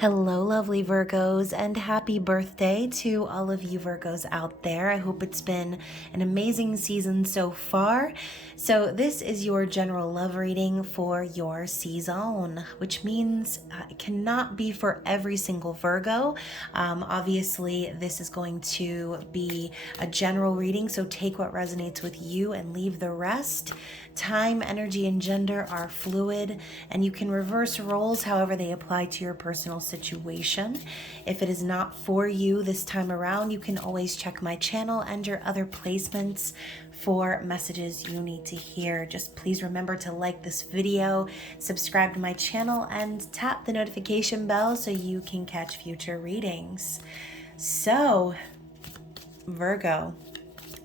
Hello, lovely Virgos, and happy birthday to all of you Virgos out there. I hope it's been an amazing season so far. So, this is your general love reading for your season, which means it cannot be for every single Virgo. Obviously, this is going to be a general reading, so take what resonates with you and leave the rest. Time, energy, and gender are fluid, and you can reverse roles however they apply to your personal situation. If it is not for you this time around, you can always check my channel and your other placements for messages you need to hear. Just please remember to like this video, subscribe to my channel, and tap the notification bell so you can catch future readings. So, Virgo,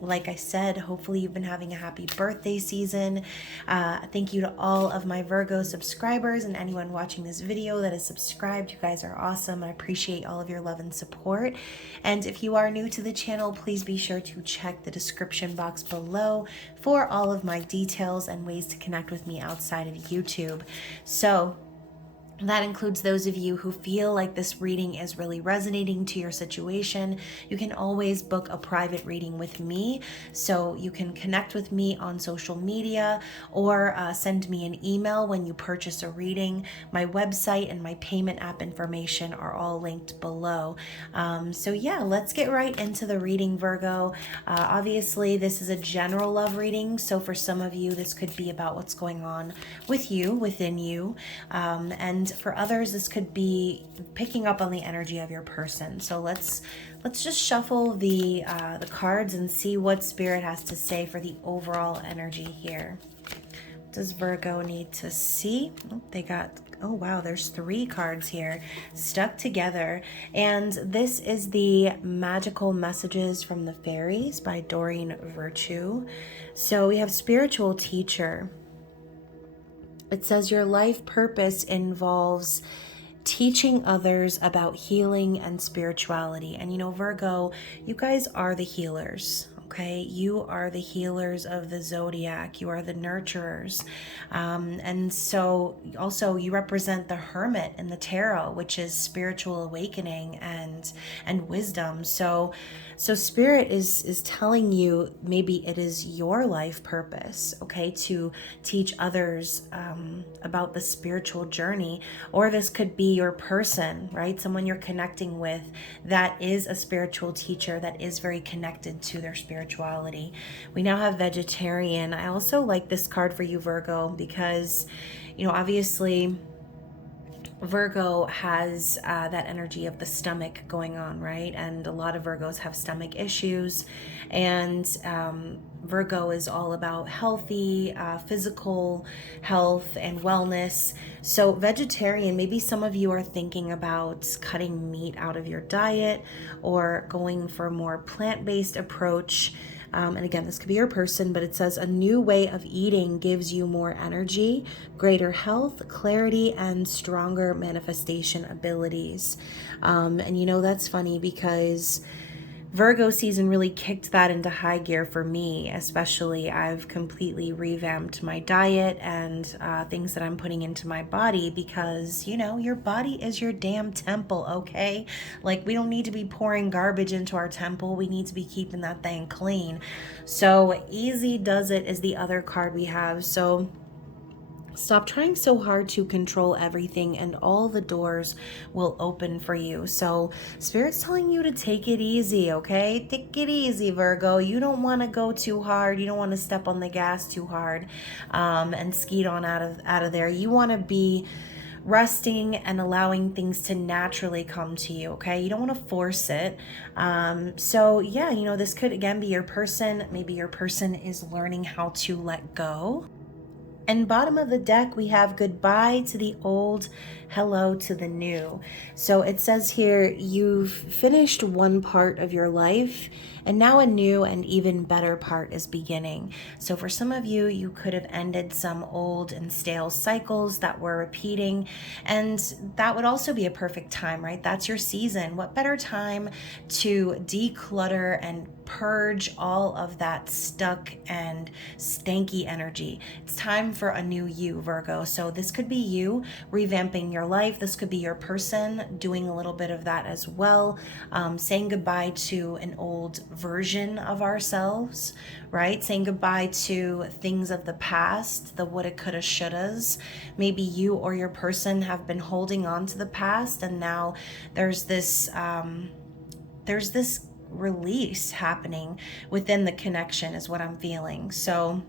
like I said, hopefully you've been having a happy birthday season. Thank you to all of my Virgo subscribers and anyone watching this video that is subscribed. You guys are awesome. I appreciate all of your love and support. And if you are new to the channel, please be sure to check the description box below for all of my details and ways to connect with me outside of YouTube. So, that includes those of you who feel like this reading is really resonating to your situation. You can always book a private reading with me. So you can connect with me on social media or send me an email when you purchase a reading. My website and my payment app information are all linked below. So yeah, let's get right into the reading, Virgo. Obviously, this is a general love reading. So for some of you, this could be about what's going on with you, within you. And for others, this could be picking up on the energy of your person. So let's just shuffle the cards and see what Spirit has to say for the overall energy here. What does Virgo need to see? Oh wow, there's 3 cards here stuck together. And this is the Magical Messages from the Fairies by Doreen Virtue. So we have Spiritual Teacher. It says your life purpose involves teaching others about healing and spirituality. And you know, Virgo, you guys are the healers. Okay, you are the healers of the zodiac. You are the nurturers. And so also you represent the Hermit in the tarot, which is spiritual awakening and wisdom. So Spirit is telling you maybe it is your life purpose, okay, to teach others about the spiritual journey. Or this could be your person, right? Someone you're connecting with that is a spiritual teacher, that is very connected to their spirituality. We now have Vegetarian. I also like this card for you, Virgo, because, you know, obviously Virgo has that energy of the stomach going on, right? And a lot of Virgos have stomach issues. And Virgo is all about healthy, physical health and wellness. So vegetarian, maybe some of you are thinking about cutting meat out of your diet or going for a more plant-based approach. And again, this could be your person, but it says a new way of eating gives you more energy, greater health, clarity, and stronger manifestation abilities. And you know, that's funny because Virgo season really kicked that into high gear for me, especially. I've completely revamped my diet and things that I'm putting into my body because, you know, your body is your damn temple, okay? Like, we don't need to be pouring garbage into our temple. We need to be keeping that thing clean. So Easy Does It is the other card we have. So stop trying so hard to control everything and all the doors will open for you. So Spirit's telling you to take it easy, okay? Take it easy, Virgo. You don't want to go too hard. You don't want to step on the gas too hard and skeet on out of there. You want to be resting and allowing things to naturally come to you, okay? You don't want to force it. So yeah, you know, this could again be your person. Maybe your person is learning how to let go. And bottom of the deck, we have goodbye to the old, hello to the new. So it says here, you've finished one part of your life and now a new and even better part is beginning. So for some of you, you could have ended some old and stale cycles that were repeating, and that would also be a perfect time, right? That's your season. What better time to declutter and purge all of that stuck and stanky energy. It's time for a new you, Virgo. So this could be you revamping your life. This could be your person doing a little bit of that as well, saying goodbye to an old version of ourselves, right? Saying goodbye to things of the past, the woulda, coulda, shouldas. Maybe you or your person have been holding on to the past, and now there's this release happening within the connection, is what I'm feeling. So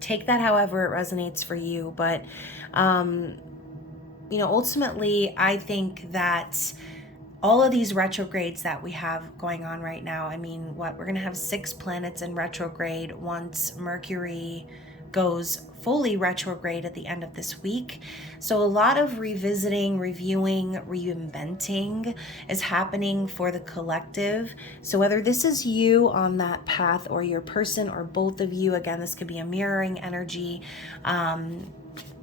take that however it resonates for you. But ultimately, I think that all of these retrogrades that we have going on right now, I mean, we're going to have 6 planets in retrograde once Mercury goes fully retrograde at the end of this week. So a lot of revisiting, reviewing, reinventing is happening for the collective. So whether this is you on that path or your person or both of you, again, this could be a mirroring energy.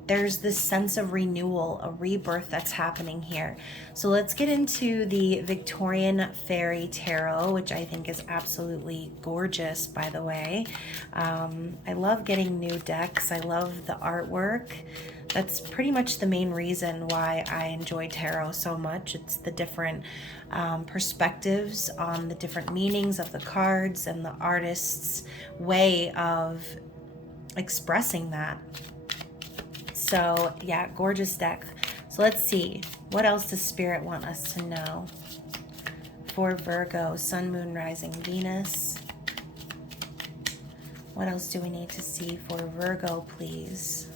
There's this sense of renewal, a rebirth that's happening here. So let's get into the Victorian Fairy Tarot, which I think is absolutely gorgeous, by the way. I love getting new decks. I love the artwork. That's pretty much the main reason why I enjoy tarot so much. It's the different perspectives on the different meanings of the cards and the artist's way of expressing that. So yeah, gorgeous deck. So let's see, what else does Spirit want us to know for Virgo, Sun, Moon, Rising, Venus? What else do we need to see for Virgo, please?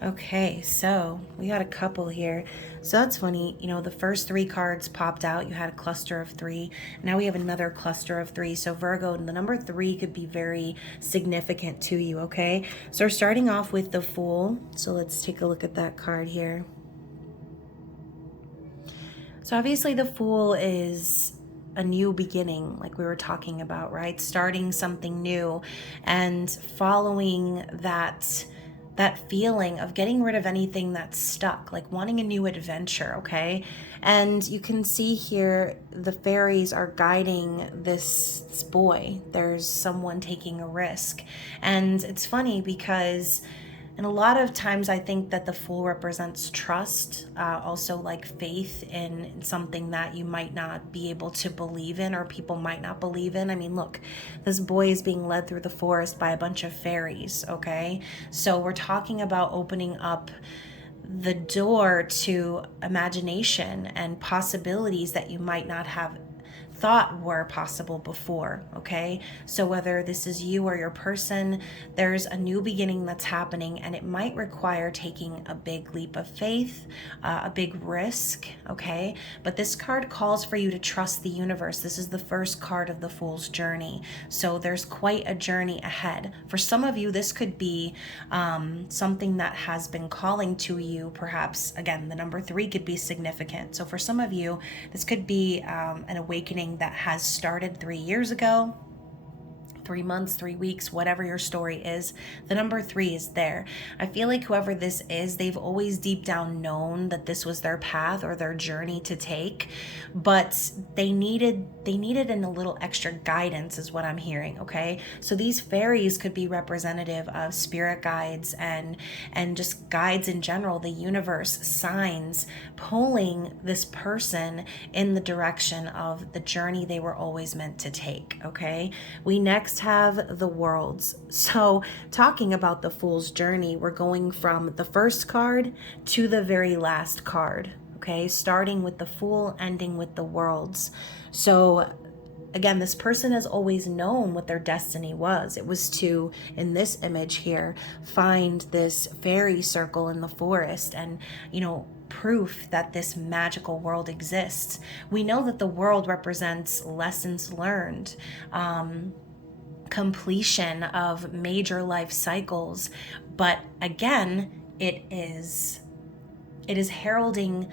Okay, so we got a couple here. So that's funny, the first 3 cards popped out. You had a cluster of 3. Now we have another cluster of 3. So Virgo, the number 3 could be very significant to you, okay? So we're starting off with the Fool. So let's take a look at that card here. So obviously the Fool is a new beginning, like we were talking about, right? Starting something new and following that feeling of getting rid of anything that's stuck, like wanting a new adventure, okay? And you can see here the fairies are guiding this boy. There's someone taking a risk. And it's funny because and a lot of times I think that the Fool represents trust, also like faith in something that you might not be able to believe in or people might not believe in. I mean, look, this boy is being led through the forest by a bunch of fairies, okay? So we're talking about opening up the door to imagination and possibilities that you might not have thought were possible before, okay? So whether this is you or your person, there's a new beginning that's happening, and it might require taking a big leap of faith, a big risk, okay? But this card calls for you to trust the universe. This is the first card of the Fool's journey. So there's quite a journey ahead. For some of you, this could be something that has been calling to you, perhaps. Again, the number 3 could be significant. So for some of you, this could be an awakening that has started 3 years ago, 3 months, 3 weeks, whatever your story is. The number 3 is there. I feel like whoever this is, they've always deep down known that this was their path or their journey to take, but they needed in a little extra guidance is what I'm hearing, okay? So these fairies could be representative of spirit guides and just guides in general, the universe, signs pulling this person in the direction of the journey they were always meant to take, okay? We next have the Worlds. So talking about the Fool's journey, we're going from the first card to the very last card, okay? Starting with the Fool, ending with the Worlds. So again, this person has always known what their destiny was. It was to, in this image here, find this fairy circle in the forest and, proof that this magical world exists. We know that the world represents lessons learned, completion of major life cycles, but again, it is heralding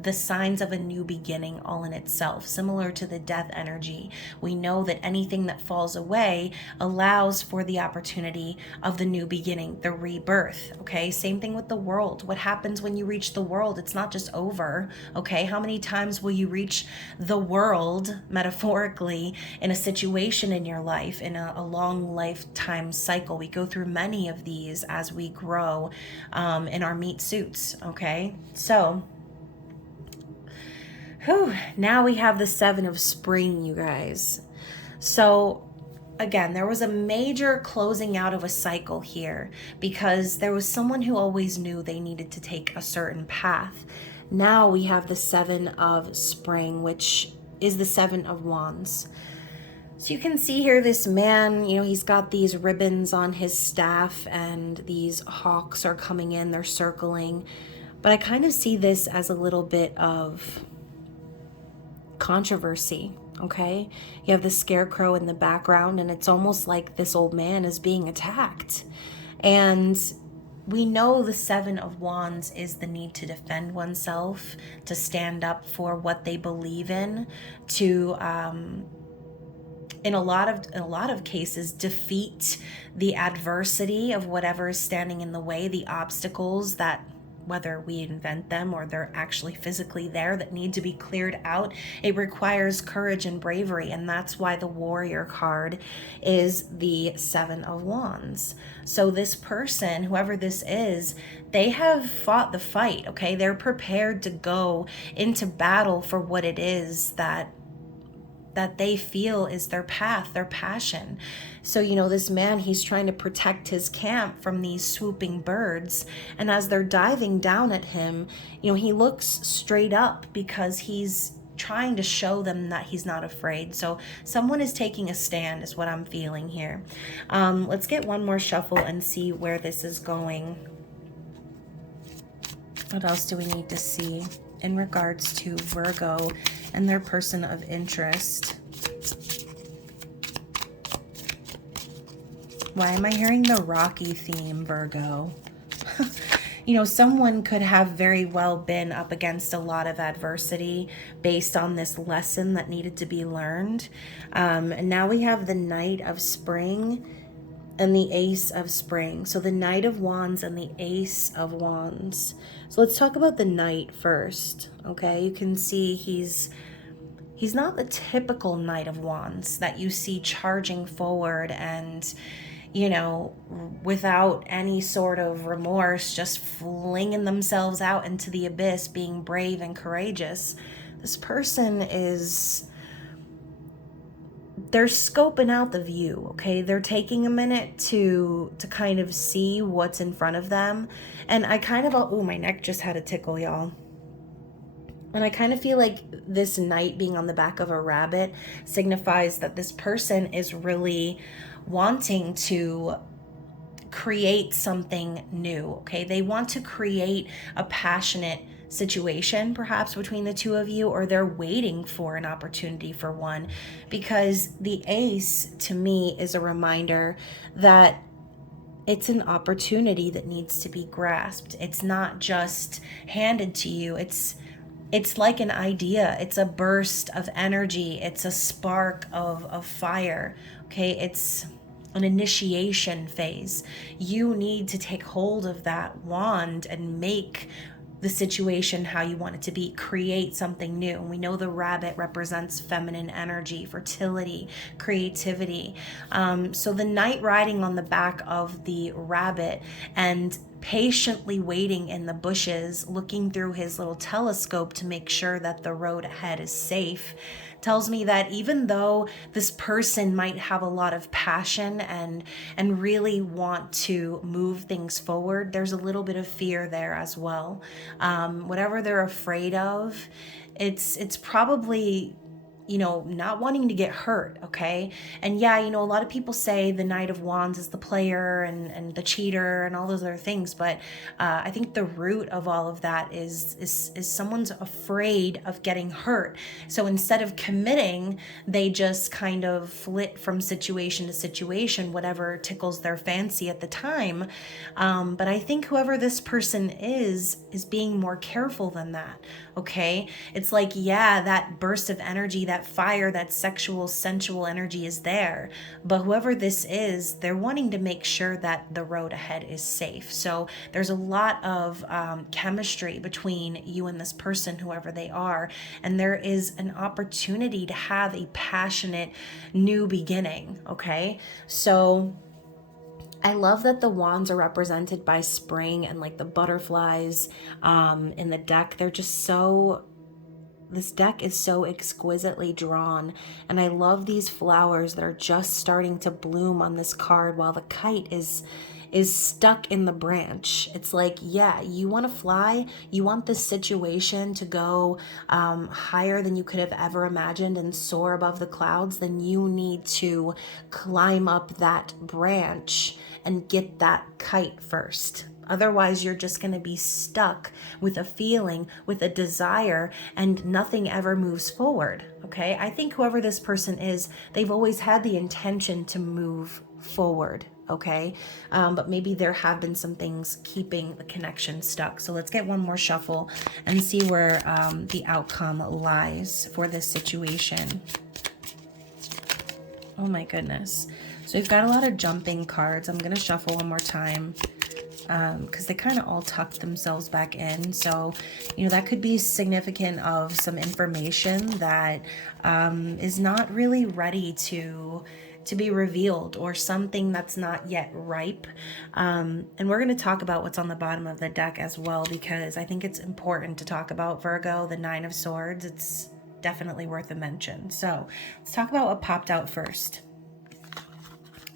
the signs of a new beginning all in itself, similar to the death energy. We know that anything that falls away allows for the opportunity of the new beginning, the rebirth. Okay, same thing with the world. What happens when you reach the world? It's not just over. Okay, how many times will you reach the world metaphorically in a situation in your life, in a long lifetime cycle? We go through many of these as we grow in our meat suits. Okay, so now we have the Seven of Spring, you guys. So again, there was a major closing out of a cycle here because there was someone who always knew they needed to take a certain path. Now we have the Seven of Spring, which is the Seven of Wands. So you can see here this man, he's got these ribbons on his staff and these hawks are coming in, they're circling. But I kind of see this as a little bit of controversy, okay? You have the scarecrow in the background and it's almost like this old man is being attacked. And we know the Seven of Wands is the need to defend oneself, to stand up for what they believe in, to in a lot of cases defeat the adversity of whatever is standing in the way, the obstacles that, whether we invent them or they're actually physically there, that need to be cleared out. It requires courage and bravery, and that's why the warrior card is the Seven of Wands. So this person, whoever this is, they have fought the fight, okay? They're prepared to go into battle for what it is that they feel is their path, their passion. So, this man, he's trying to protect his camp from these swooping birds. And as they're diving down at him, he looks straight up because he's trying to show them that he's not afraid. So someone is taking a stand is what I'm feeling here. Let's get one more shuffle and see where this is going. What else do we need to see in regards to Virgo and their person of interest? Why am I hearing the rocky theme, Virgo? Someone could have very well been up against a lot of adversity based on this lesson that needed to be learned. And now we have the Knight of Spring and the Ace of Spring. So the Knight of Wands and the Ace of Wands. So let's talk about the Knight first, okay? You can see he's not the typical Knight of Wands that you see charging forward and, without any sort of remorse, just flinging themselves out into the abyss, being brave and courageous. This person they're scoping out the view, okay? They're taking a minute to kind of see what's in front of them. And I kind of, oh, my neck just had a tickle, y'all. And I kind of feel like this knight being on the back of a rabbit signifies that this person is really wanting to create something new, okay? They want to create a passionate situation perhaps between the two of you, or they're waiting for an opportunity for one, because the Ace to me is a reminder that it's an opportunity that needs to be grasped. It's not just handed to you. It's like an idea. It's a burst of energy. It's a spark of fire. Okay, it's an initiation phase. You need to take hold of that wand and make the situation how you want it to be, create something new. And we know the rabbit represents feminine energy, fertility, creativity. So the knight riding on the back of the rabbit and patiently waiting in the bushes, looking through his little telescope to make sure that the road ahead is safe, tells me that even though this person might have a lot of passion and really want to move things forward, there's a little bit of fear there as well. Whatever they're afraid of, it's probably not wanting to get hurt, okay? And yeah, a lot of people say the Knight of Wands is the player and the cheater and all those other things, but I think the root of all of that is someone's afraid of getting hurt. So instead of committing, they just kind of flit from situation to situation, whatever tickles their fancy at the time. But I think whoever this person is being more careful than that, okay? It's like, yeah, that burst of energy, that fire, that sexual, sensual energy is there. But whoever this is, they're wanting to make sure that the road ahead is safe. So there's a lot of chemistry between you and this person, whoever they are. And there is an opportunity to have a passionate new beginning, okay? So I love that the wands are represented by spring and like the butterflies in the deck. They're just so, this deck is so exquisitely drawn. And I love these flowers that are just starting to bloom on this card while the kite is stuck in the branch. It's like, yeah, you want to fly, you want this situation to go higher than you could have ever imagined and soar above the clouds, then you need to climb up that branch and get that kite first. Otherwise, you're just going to be stuck with a feeling, with a desire, and nothing ever moves forward. Okay? I think whoever this person is, they've always had the intention to move forward. Okay? But maybe there have been some things keeping the connection stuck. So let's get one more shuffle and see where the outcome lies for this situation. Oh my goodness. So we've got a lot of jumping cards. I'm going to shuffle one more time because they kind of all tucked themselves back in. So, that could be significant of some information that is not really ready to be revealed, or something that's not yet ripe. And we're going to talk about what's on the bottom of the deck as well, because I think it's important to talk about Virgo, the Nine of Swords. It's definitely worth a mention. So let's talk about what popped out first.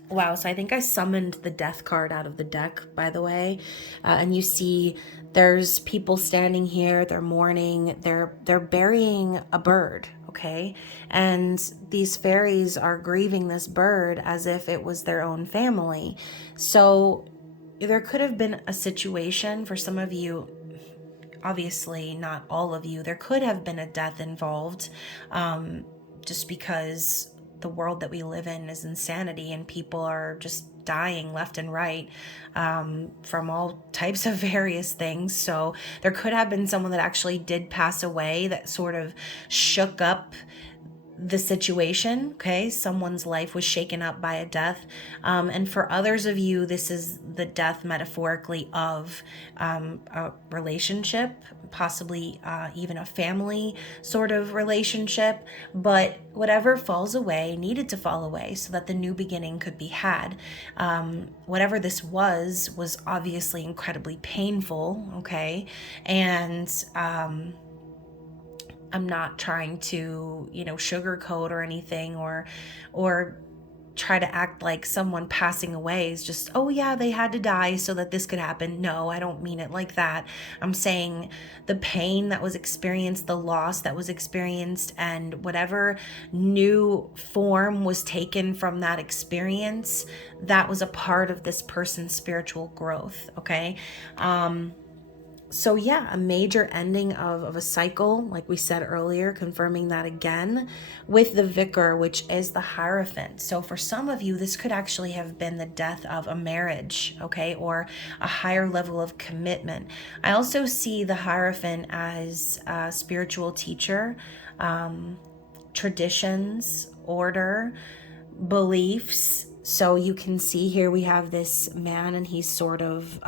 Wow, so I think I summoned the death card out of the deck, by the way. And you see there's people standing here, they're mourning, they're burying a bird, okay? And these fairies are grieving this bird as if it was their own family. So there could have been a situation for some of you, obviously not all of you, there could have been a death involved, just because the world that we live in is insanity and people are just dying left and right from all types of various things. So there could have been someone that actually did pass away that sort of shook up the situation, okay? Someone's life was shaken up by a death. And for others of you, this is the death metaphorically of a relationship, possibly even a family sort of relationship. But whatever falls away needed to fall away so that the new beginning could be had. Whatever this was obviously incredibly painful, okay? And I'm not trying to, sugarcoat or anything, or try to act like someone passing away is just, oh yeah, they had to die so that this could happen. No, I don't mean it like that. I'm saying the pain that was experienced, the loss that was experienced, and whatever new form was taken from that experience, that was a part of this person's spiritual growth, okay? So yeah, a major ending of a cycle, like we said earlier, confirming that again with the Vicar, which is the Hierophant. So for some of you, this could actually have been the death of a marriage, okay, or a higher level of commitment. I also see the Hierophant as a spiritual teacher, traditions, order, beliefs. So you can see here we have this man and he's sort of...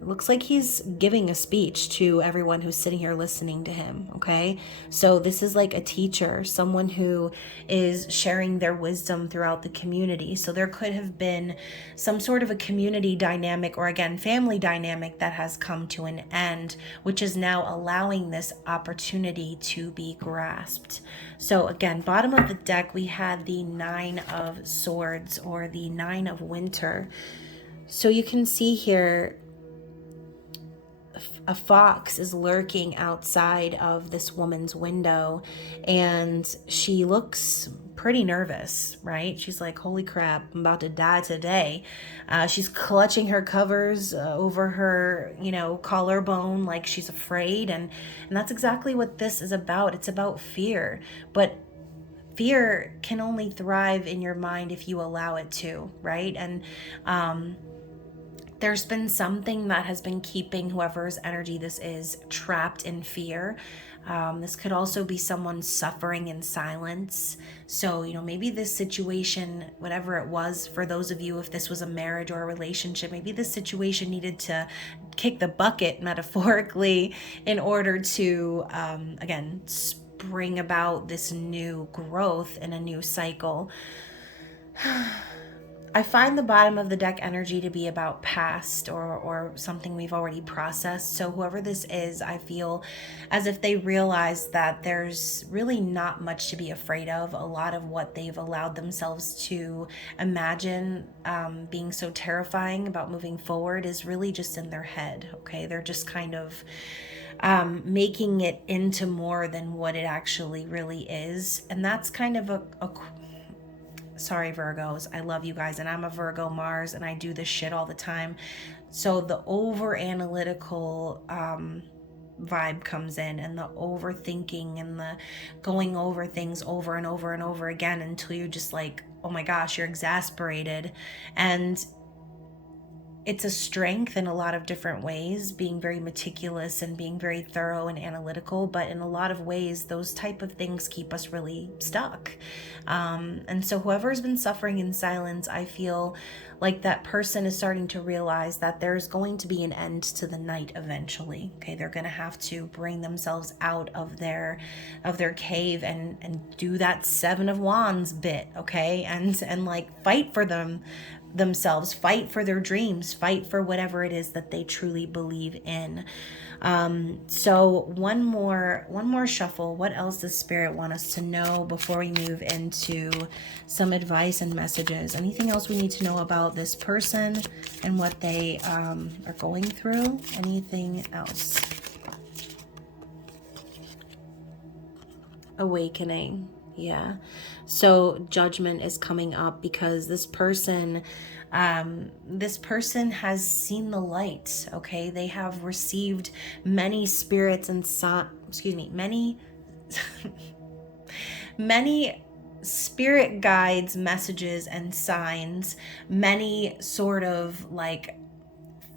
it looks like he's giving a speech to everyone who's sitting here listening to him, okay? So this is like a teacher, someone who is sharing their wisdom throughout the community. So there could have been some sort of a community dynamic, or again, family dynamic that has come to an end, which is now allowing this opportunity to be grasped. So again, bottom of the deck, we had the Nine of Swords, or the Nine of Winter. So you can see here, a fox is lurking outside of this woman's window, and she looks pretty nervous, right? She's like, holy crap, I'm about to die today. She's clutching her covers over her, collarbone, like she's afraid. And that's exactly what this is about. It's about fear. But fear can only thrive in your mind if you allow it to, right? And there's been something that has been keeping whoever's energy this is trapped in fear. This could also be someone suffering in silence. So, maybe this situation, whatever it was, for those of you, if this was a marriage or a relationship, maybe this situation needed to kick the bucket metaphorically in order to, again, bring about this new growth in a new cycle. I find the bottom of the deck energy to be about past or something we've already processed. So whoever this is, I feel as if they realize that there's really not much to be afraid of. A lot of what they've allowed themselves to imagine being so terrifying about moving forward is really just in their head, okay? They're just kind of making it into more than what it actually really is. And that's kind of sorry, Virgos, I love you guys, and I'm a Virgo Mars, and I do this shit all the time. So the over analytical vibe comes in, and the overthinking and the going over things over and over and over again until you're just like, oh my gosh, you're exasperated. And it's a strength in a lot of different ways, being very meticulous and being very thorough and analytical, but in a lot of ways, those type of things keep us really stuck. And so whoever's been suffering in silence, I feel like that person is starting to realize that there's going to be an end to the night eventually. Okay, they're going to have to bring themselves out of their cave and do that Seven of Wands bit, okay, and like fight for themselves, fight for their dreams, fight for whatever it is that they truly believe in. So one more shuffle. What else does Spirit want us to know before we move into some advice and messages? Anything else we need to know about this person and what they are going through? Anything else? Awakening. Yeah. So judgment is coming up because this person has seen the light. Okay. They have received many spirits and many spirit guides, messages and signs, many sort of like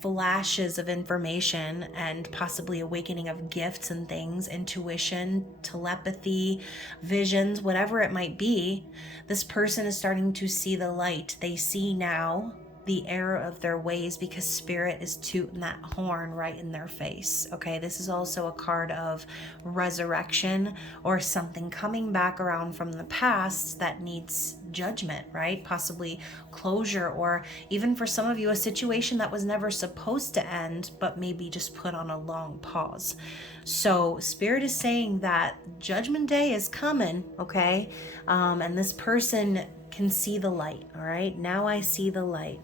flashes of information and possibly awakening of gifts and things, intuition, telepathy, visions, whatever it might be. This person is starting to see the light. They see now the error of their ways because Spirit is tooting that horn right in their face. Okay, this is also a card of resurrection or something coming back around from the past that needs judgment, right? Possibly closure, or even for some of you, a situation that was never supposed to end, but maybe just put on a long pause. So Spirit is saying that Judgment Day is coming, okay? And this person can see the light, all right? Now I see the light.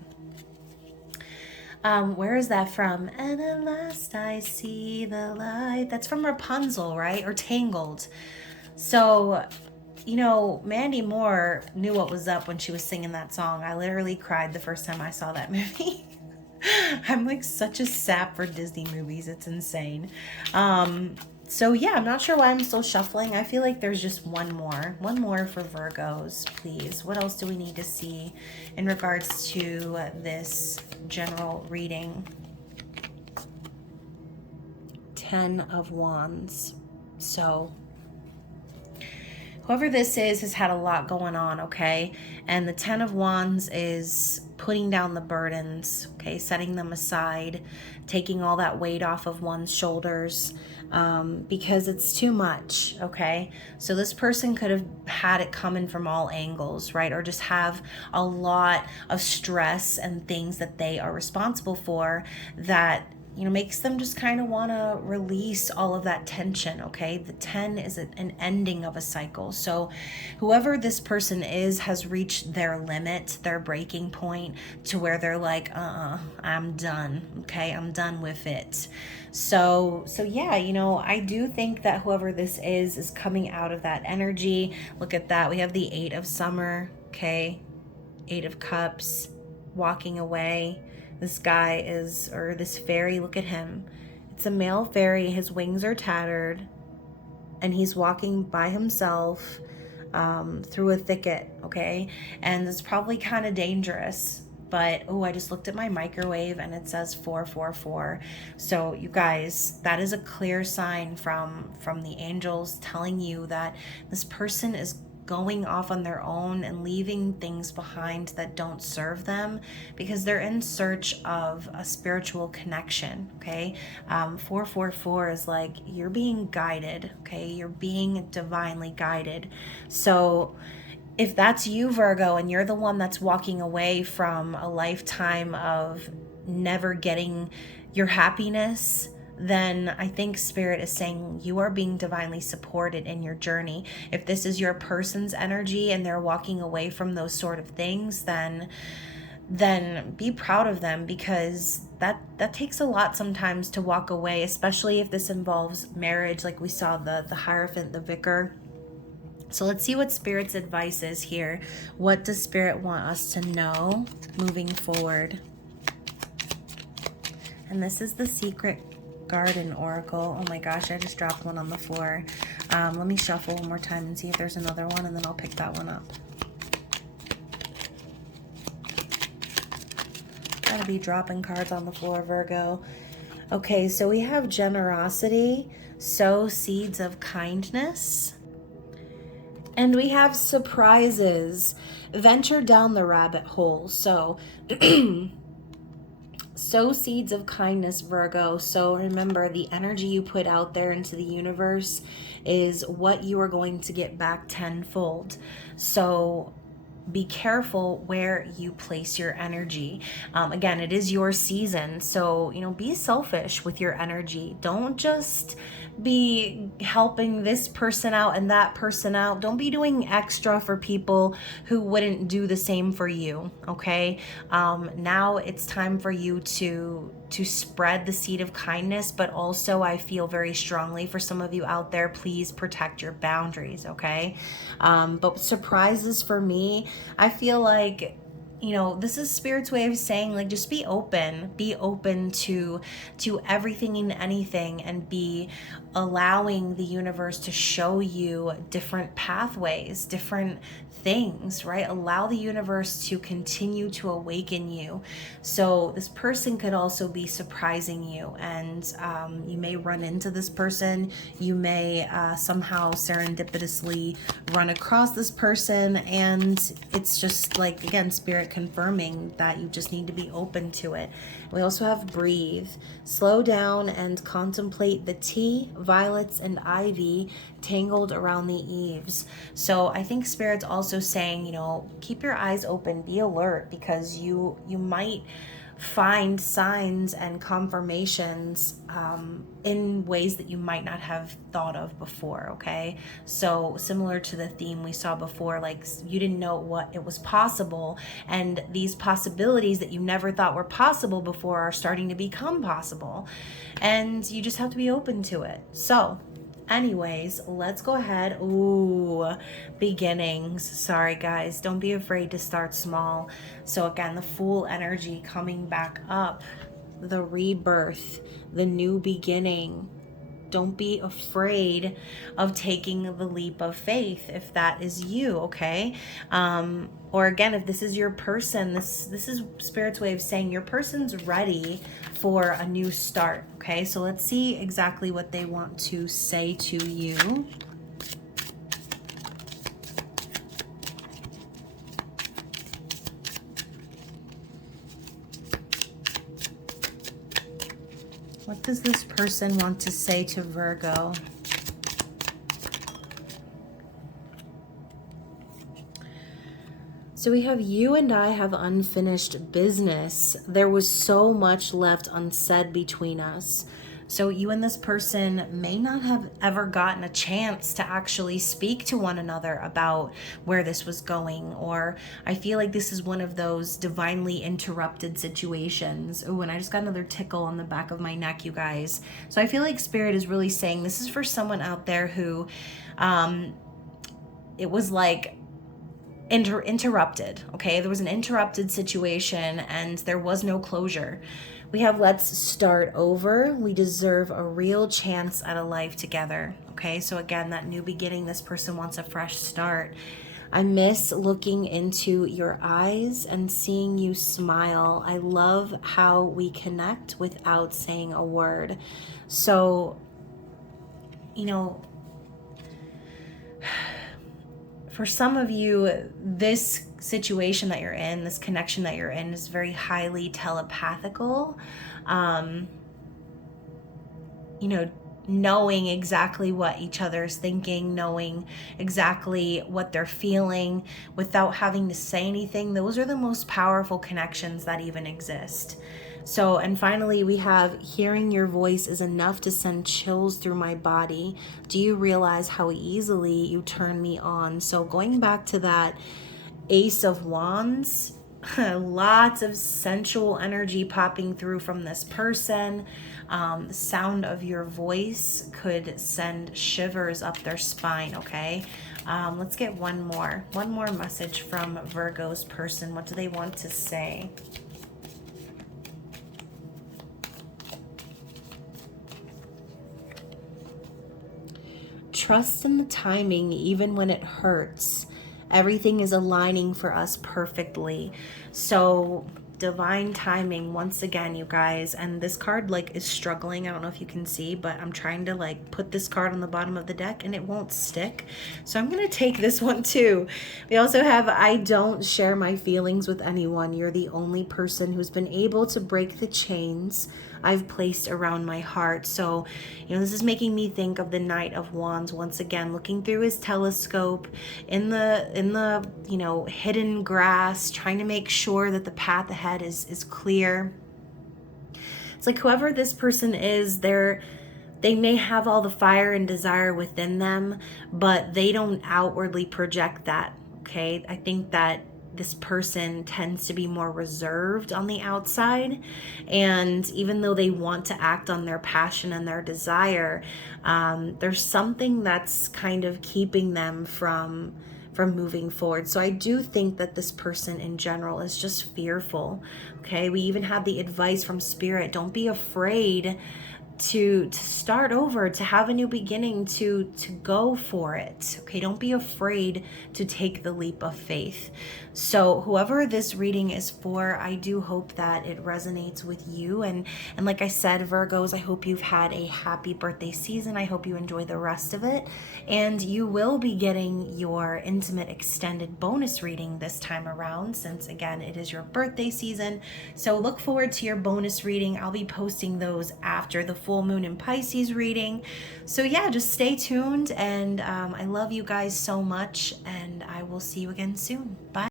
Where is that from? And at last I see the light. That's from Rapunzel, right? Or Tangled. So, Mandy Moore knew what was up when she was singing that song. I literally cried the first time I saw that movie. I'm like such a sap for Disney movies. It's insane. So yeah, I'm not sure why I'm still shuffling. I feel like there's just one more for Virgos, please. What else do we need to see in regards to this general reading? 10 of Wands. So whoever this is has had a lot going on, okay? And the 10 of Wands is putting down the burdens, okay? Setting them aside, taking all that weight off of one's shoulders, because it's too much, okay? So this person could have had it coming from all angles, right? Or just have a lot of stress and things that they are responsible for that makes them just kind of want to release all of that tension, okay? The 10 is an ending of a cycle. So whoever this person is has reached their limit, their breaking point, to where they're like, I'm done, okay? I'm done with it. So yeah, I do think that whoever this is coming out of that energy. Look at that. We have the 8 of Summer, okay? 8 of Cups, walking away. This guy is, or this fairy, look at him. It's a male fairy. His wings are tattered and he's walking by himself through a thicket, okay? And it's probably kind of dangerous, but I just looked at my microwave and it says 444. So you guys, that is a clear sign from the angels telling you that this person is going off on their own and leaving things behind that don't serve them, because they're in search of a spiritual connection, okay? 444 is like, you're being guided, okay? You're being divinely guided. So if that's you, Virgo, and you're the one that's walking away from a lifetime of never getting your happiness, then I think Spirit is saying you are being divinely supported in your journey. If this is your person's energy and they're walking away from those sort of things, then be proud of them, because that takes a lot sometimes to walk away, especially if this involves marriage, like we saw the Hierophant, the Vicar. So let's see what Spirit's advice is here. What does Spirit want us to know moving forward? And this is the Secret Garden Oracle. Oh my gosh, I just dropped one on the floor. Let me shuffle one more time and see if there's another one, and then I'll pick that one up. Gotta be dropping cards on the floor, Virgo. Okay, so we have generosity, sow seeds of kindness. And we have surprises, venture down the rabbit hole. So sow seeds of kindness, Virgo. So remember, the energy you put out there into the universe is what you are going to get back tenfold. So be careful where you place your energy. Again, it is your season. So, be selfish with your energy. Don't just be helping this person out and that person out. Don't be doing extra for people who wouldn't do the same for you, okay? Now it's time for you to spread the seed of kindness, but also I feel very strongly for some of you out there, please protect your boundaries, okay? But surprises for me, I feel like, this is Spirit's way of saying, like, just be open to everything and anything, and be allowing the universe to show you different pathways, different things, right? Allow the universe to continue to awaken you. So this person could also be surprising you, and you may run into this person. You may somehow serendipitously run across this person, and it's just like, again, Spirit confirming that you just need to be open to it. We also have breathe, slow down and contemplate the tea, violets, and ivy tangled around the eaves. So I think Spirit's also saying, keep your eyes open, be alert, because you might find signs and confirmations in ways that you might not have thought of before, okay? So similar to the theme we saw before, like, you didn't know what it was possible, and these possibilities that you never thought were possible before are starting to become possible, and you just have to be open to it. So anyways, let's go ahead. Ooh, beginnings. Sorry guys, don't be afraid to start small. So again, the Fool energy coming back up, the rebirth, the new beginning. Don't be afraid of taking the leap of faith if that is you, okay? Or again, if this is your person, this is Spirit's way of saying your person's ready for a new start, okay? So let's see exactly what they want to say to you. What does this person want to say to Virgo? So we have you and I have unfinished business. There was so much left unsaid between us. So you and this person may not have ever gotten a chance to actually speak to one another about where this was going, or I feel like this is one of those divinely interrupted situations. Oh, and I just got another tickle on the back of my neck, you guys. So I feel like Spirit is really saying this is for someone out there who it was like interrupted. Okay, there was an interrupted situation and there was no closure. We have let's start over. We deserve a real chance at a life together. Okay, so again, that new beginning, this person wants a fresh start. I miss looking into your eyes and seeing you smile. I love how we connect without saying a word. So, you know, for some of you, this situation that you're in, this connection that you're in, is very highly telepathical. Knowing exactly what each other is thinking, knowing exactly what they're feeling without having to say anything. Those are the most powerful connections that even exist. So, and finally, we have hearing your voice is enough to send chills through my body. Do you realize how easily you turn me on? So going back to that Ace of Wands, lots of sensual energy popping through from this person. The sound of your voice could send shivers up their spine, okay? Let's get one more message from Virgo's person. What do they want to say? Trust in the timing, even when it hurts. Everything is aligning for us perfectly. So divine timing once again, you guys. And this card is struggling. I don't know if you can see, but I'm trying to put this card on the bottom of the deck and it won't stick. So I'm going to take this one too. We also have I don't share my feelings with anyone. You're the only person who's been able to break the chains I've placed around my heart. So, this is making me think of the Knight of Wands once again, looking through his telescope in the hidden grass, trying to make sure that the path ahead is clear. It's like whoever this person is, they may have all the fire and desire within them, but they don't outwardly project that. Okay, I think that this person tends to be more reserved on the outside, and even though they want to act on their passion and their desire, there's something that's kind of keeping them from moving forward. So I do think that this person in general is just fearful. Okay, we even have the advice from Spirit: don't be afraid to start over, to have a new beginning, to go for it. Okay, don't be afraid to take the leap of faith. So whoever this reading is for, I do hope that it resonates with you. And like I said, Virgos, I hope you've had a happy birthday season. I hope you enjoy the rest of it. And you will be getting your intimate extended bonus reading this time around, since again, it is your birthday season. So look forward to your bonus reading. I'll be posting those after the full moon in Pisces reading. So yeah, just stay tuned. And I love you guys so much. And I will see you again soon. Bye.